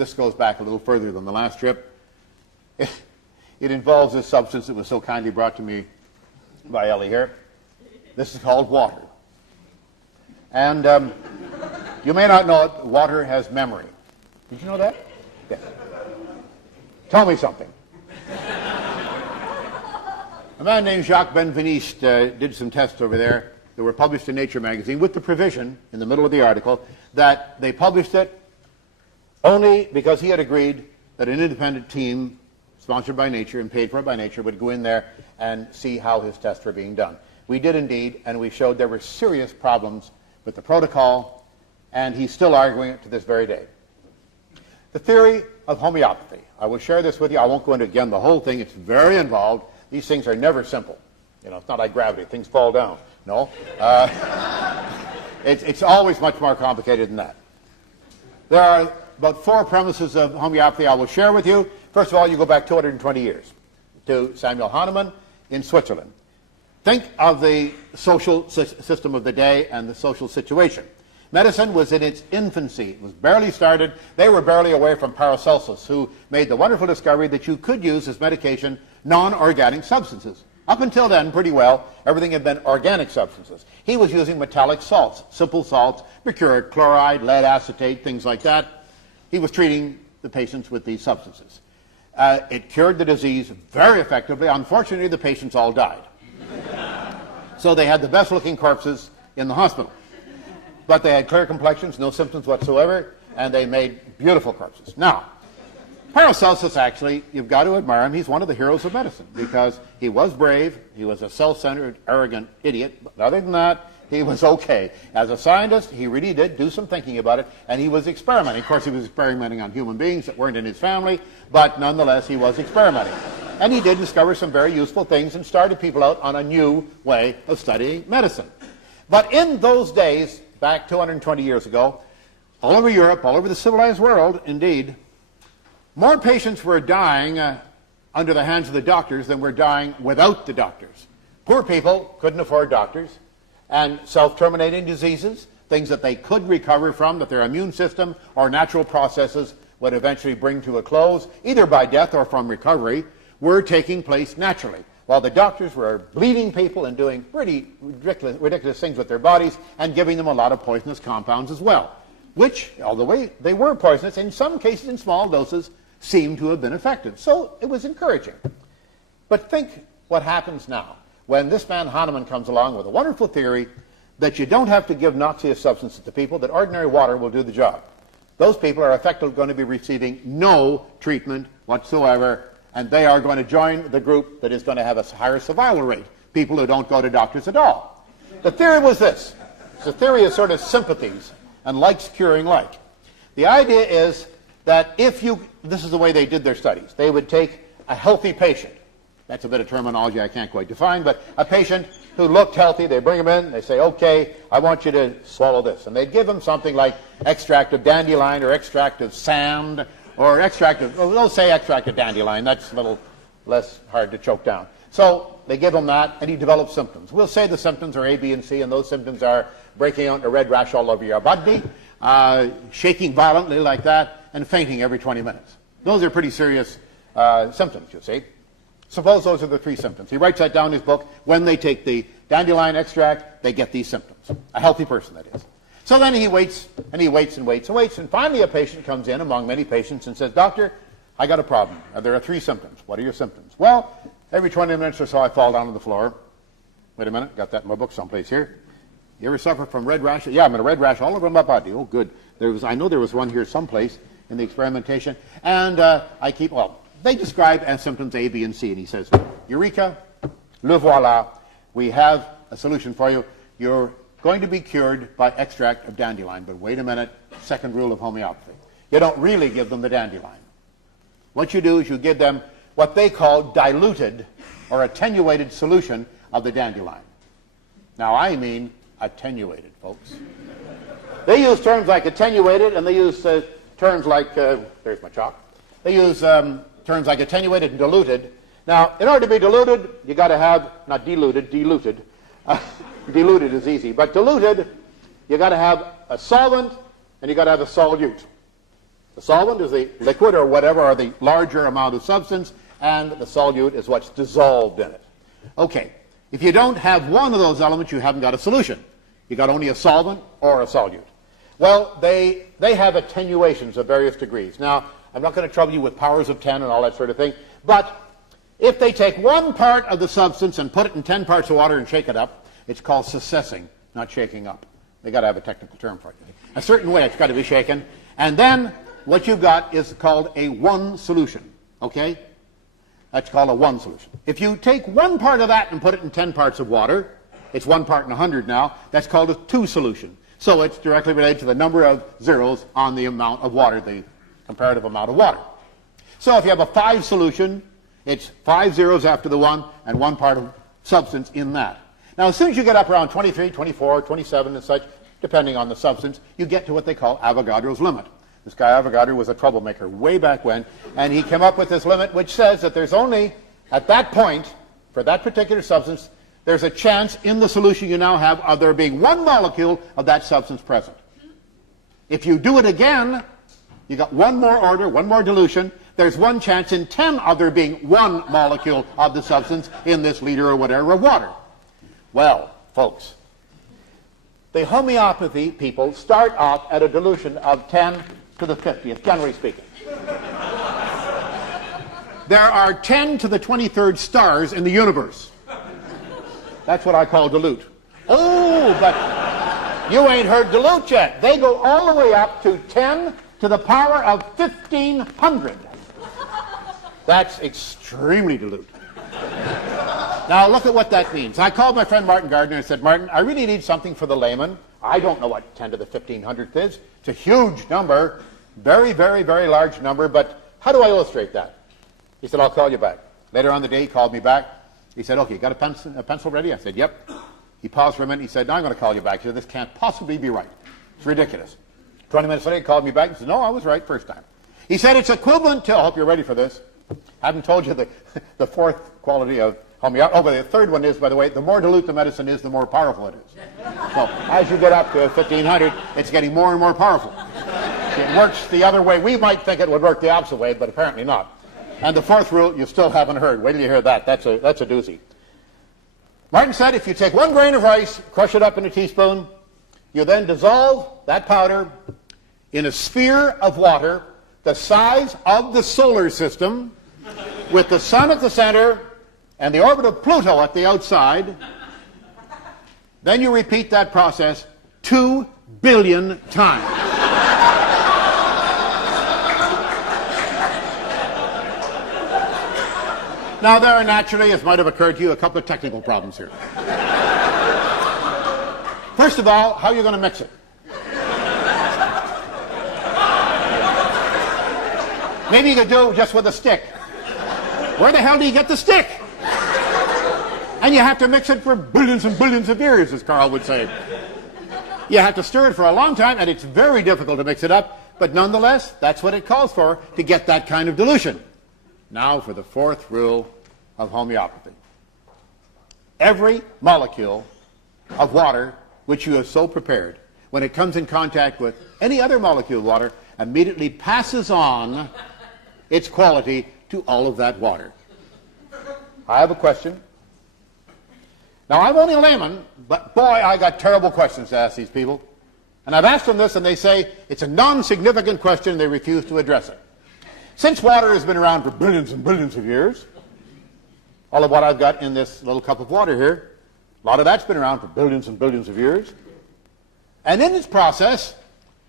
This goes back a little further than the last trip. It involves a substance that was so kindly brought to me by Ellie here. This is called water. And you may not know it, water has memory. Did you know that? Yes. Tell me something. A man named Jacques Benveniste did some tests over there that were published in Nature magazine with the provision in the middle of the article that they published it only because he had agreed that an independent team sponsored by Nature and paid for by Nature would go in there and see how his tests were being done. We did indeed, and we showed there were serious problems with the protocol, and he's still arguing it to this very day. The theory of homeopathy. I will share this with you. I won't go into, again, the whole thing. It's very involved. These things are never simple. You know, it's not like gravity. Things fall down. No. It's always much more complicated than that. There are about 4 premises of homeopathy I will share with you. First of all, you go back 220 years to Samuel Hahnemann in Switzerland. Think of the social system of the day and the social situation. Medicine was in its infancy. It was barely started. They were barely away from Paracelsus, who made the wonderful discovery that you could use as medication non-organic substances. Up until then, pretty well, everything had been organic substances. He was using metallic salts, simple salts, mercuric chloride, lead acetate, things like that. He was treating the patients with these substances. It cured the disease very effectively. Unfortunately, the patients all died. So they had the best-looking corpses in the hospital. But they had clear complexions, no symptoms whatsoever, and they made beautiful corpses. Now, Paracelsus, actually, you've got to admire him. He's one of the heroes of medicine because he was brave, he was a self-centered, arrogant idiot, but other than that, he was okay. As a scientist, he really did do some thinking about it, and he was experimenting. Of course, he was experimenting on human beings that weren't in his family, but nonetheless, he was experimenting. And he did discover some very useful things and started people out on a new way of studying medicine. But in those days, back 220 years ago, all over Europe, all over the civilized world, indeed, more patients were dying under the hands of the doctors than were dying without the doctors. Poor people couldn't afford doctors, and self-terminating diseases, things that they could recover from, that their immune system or natural processes would eventually bring to a close, either by death or from recovery, were taking place naturally, while the doctors were bleeding people and doing pretty ridiculous things with their bodies and giving them a lot of poisonous compounds as well, which, although they were poisonous, in some cases in small doses, seemed to have been effective. So it was encouraging. But think what happens now when this man Hahnemann comes along with a wonderful theory that you don't have to give noxious substances to people, that ordinary water will do the job. Those people are effectively going to be receiving no treatment whatsoever, and they are going to join the group that is going to have a higher survival rate, people who don't go to doctors at all. The theory was this. It's a theory of sort of sympathies and likes curing like. The idea is that this is the way they did their studies. They would take a healthy patient. That's a bit of terminology I can't quite define, but a patient who looked healthy, they bring him in, they say, okay, I want you to swallow this. And they'd give him something like extract of dandelion or extract of sand or extract of, well, they'll say extract of dandelion. That's a little less hard to choke down. So they give him that, and he develops symptoms. We'll say the symptoms are A, B, and C, and those symptoms are breaking out in a red rash all over your body, shaking violently like that, and fainting every 20 minutes. Those are pretty serious symptoms, you see. Suppose those are the 3 symptoms. He writes that down in his book. When they take the dandelion extract, they get these symptoms. A healthy person, that is. So then he waits, and he waits and waits and waits, and finally a patient comes in among many patients and says, Doctor, I got a problem. There are 3 symptoms. What are your symptoms? Well, every 20 minutes or so I fall down on the floor. Wait a minute, got that in my book someplace here. You ever suffer from red rash? Yeah, I'm in a red rash all over my body. Oh, good. I know there was one here someplace in the experimentation. And they describe as symptoms A, B, and C. And he says, Eureka, le voilà, we have a solution for you. You're going to be cured by extract of dandelion. But wait a minute, second rule of homeopathy. You don't really give them the dandelion. What you do is you give them what they call diluted or attenuated solution of the dandelion. Now, I mean attenuated, folks. They use terms like attenuated, and they use terms like, there's my chalk. They use terms like attenuated and diluted. Now, in order to be diluted, you got to have, not diluted, diluted. Diluted is easy, but diluted, you got to have a solvent and you got to have a solute. The solvent is the liquid or whatever, or the larger amount of substance, and the solute is what's dissolved in it. Okay, if you don't have one of those elements, you haven't got a solution. You got only a solvent or a solute. Well, they have attenuations of various degrees. Now, I'm not going to trouble you with powers of 10 and all that sort of thing, but if they take one part of the substance and put it in 10 parts of water and shake it up, it's called successing, not shaking up. They got to have a technical term for it. A certain way it's got to be shaken, and then what you've got is called a one solution. Okay? That's called a one solution. If you take one part of that and put it in 10 parts of water, it's 1 part in 100 now, that's called a two solution. So it's directly related to the number of zeros on the amount of water, the comparative amount of water. So if you have a 5 solution, it's 5 zeros after the 1 and 1 part of substance in that. Now as soon as you get up around 23, 24, 27 and such, depending on the substance, you get to what they call Avogadro's limit. This guy Avogadro was a troublemaker way back when, and he came up with this limit which says that there's only, at that point, for that particular substance, there's a chance in the solution you now have of there being one molecule of that substance present. If you do it again, you got one more order, one more dilution, there's one chance in 10 of there being one molecule of the substance in this liter or whatever of water. Well, folks, the homeopathy people start off at a dilution of 10 to the 50th, generally speaking. There are 10 to the 23rd stars in the universe. That's what I call dilute. Oh, but you ain't heard dilute yet. They go all the way up to 10 to the power of 1,500. That's extremely dilute. Now look at what that means. I called my friend Martin Gardner and said, Martin, I really need something for the layman. I don't know what 10 to the 1,500th is. It's a huge number, very, very, very large number, but how do I illustrate that? He said, I'll call you back. Later on the day, he called me back. He said, okay, you got a pencil ready? I said, yep. He paused for a minute. He said, now I'm going to call you back. He said, this can't possibly be right. It's ridiculous. 20 minutes later, he called me back and said, no, I was right first time. He said, it's equivalent to, I hope you're ready for this. I haven't told you the fourth quality of homeopathy. Oh, but the third one is, by the way, the more dilute the medicine is, the more powerful it is. So as you get up to 1,500, it's getting more and more powerful. It works the other way. We might think it would work the opposite way, but apparently not. And the fourth rule, you still haven't heard. Wait till you hear that. That's a doozy. Martin said if you take 1 grain of rice, crush it up in a teaspoon, you then dissolve that powder in a sphere of water the size of the solar system with the sun at the center and the orbit of Pluto at the outside. Then you repeat that process 2 billion times. Now, there are naturally, as might have occurred to you, a couple of technical problems here. First of all, how are you going to mix it? Maybe you could do it just with a stick. Where the hell do you get the stick? And you have to mix it for billions and billions of years, as Carl would say. You have to stir it for a long time, and it's very difficult to mix it up, but nonetheless, that's what it calls for to get that kind of dilution. Now for the fourth rule of homeopathy. Every molecule of water which you have so prepared, when it comes in contact with any other molecule of water, immediately passes on its quality to all of that water. I have a question. Now, I'm only a layman, but boy, I got terrible questions to ask these people. And I've asked them this, and they say it's a non-significant question, and they refuse to address it. Since water has been around for billions and billions of years, all of what I've got in this little cup of water here, a lot of that's been around for billions and billions of years. And in its process,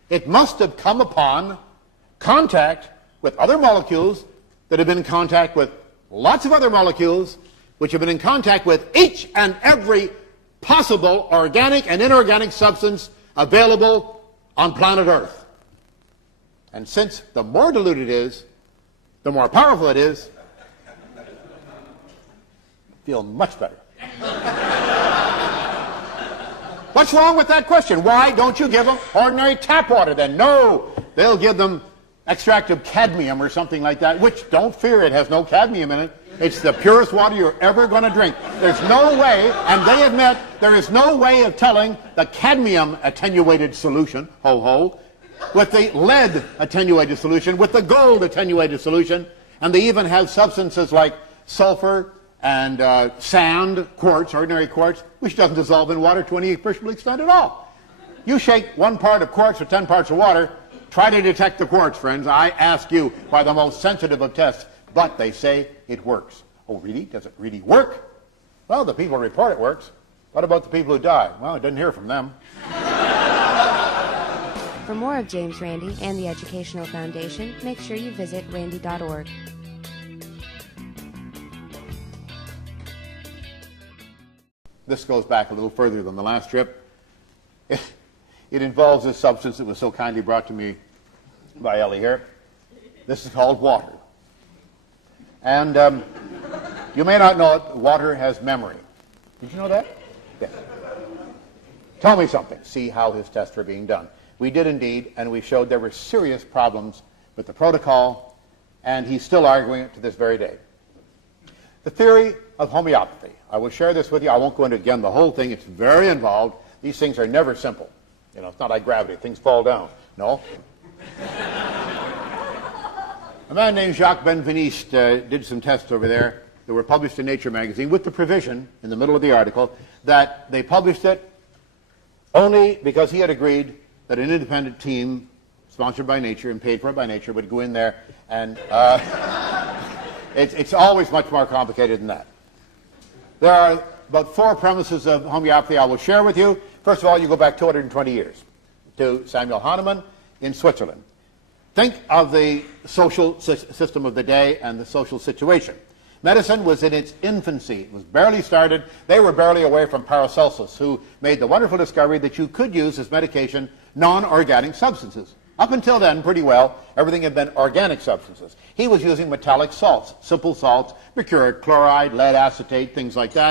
it must have come upon contact with other molecules that have been in contact with lots of other molecules which have been in contact with each and every possible organic and inorganic substance available on planet Earth. And since the more diluted it is, the more powerful it is, I feel much better. What's wrong with that question? Why don't you give them ordinary tap water then? No, they'll give them extract of cadmium or something like that, which, don't fear, it has no cadmium in it. It's the purest water you're ever going to drink. There's no way, and they admit, there is no way of telling the cadmium attenuated solution, ho-ho, with the lead attenuated solution, with the gold attenuated solution, and they even have substances like sulfur and sand, quartz, ordinary quartz, which doesn't dissolve in water to any appreciable extent at all. You shake 1 part of quartz or 10 parts of water, try to detect the quartz, friends. I ask you by the most sensitive of tests, but they say it works. Oh, really? Does it really work? Well, the people report it works. What about the people who die? Well, I didn't hear from them. For more of James Randi and the Educational Foundation, make sure you visit randi.org. This goes back a little further than the last trip. It involves this substance that was so kindly brought to me by Ellie here. This is called water. And you may not know it, water has memory. Did you know that? Yeah. Tell me something. See how his tests are being done. We did indeed, and we showed there were serious problems with the protocol, and he's still arguing it to this very day. The theory of homeopathy. I will share this with you. I won't go into, again, the whole thing. It's very involved. These things are never simple. You know, it's not like gravity. Things fall down. No. A man named Jacques Benveniste did some tests over there that were published in Nature magazine with the provision, in the middle of the article, that they published it only because he had agreed that an independent team sponsored by Nature and paid for by Nature would go in there and it's always much more complicated than that. There are about 4 premises of homeopathy I will share with you. First of all, you go back 220 years to Samuel Hahnemann in Switzerland. Think of the social system of the day and the social situation. Medicine was in its infancy. It was barely started. They were barely away from Paracelsus, who made the wonderful discovery that you could use as medication non-organic substances. Up until then, pretty well, everything had been organic substances. He was using metallic salts, simple salts, mercuric chloride, lead acetate, things like that.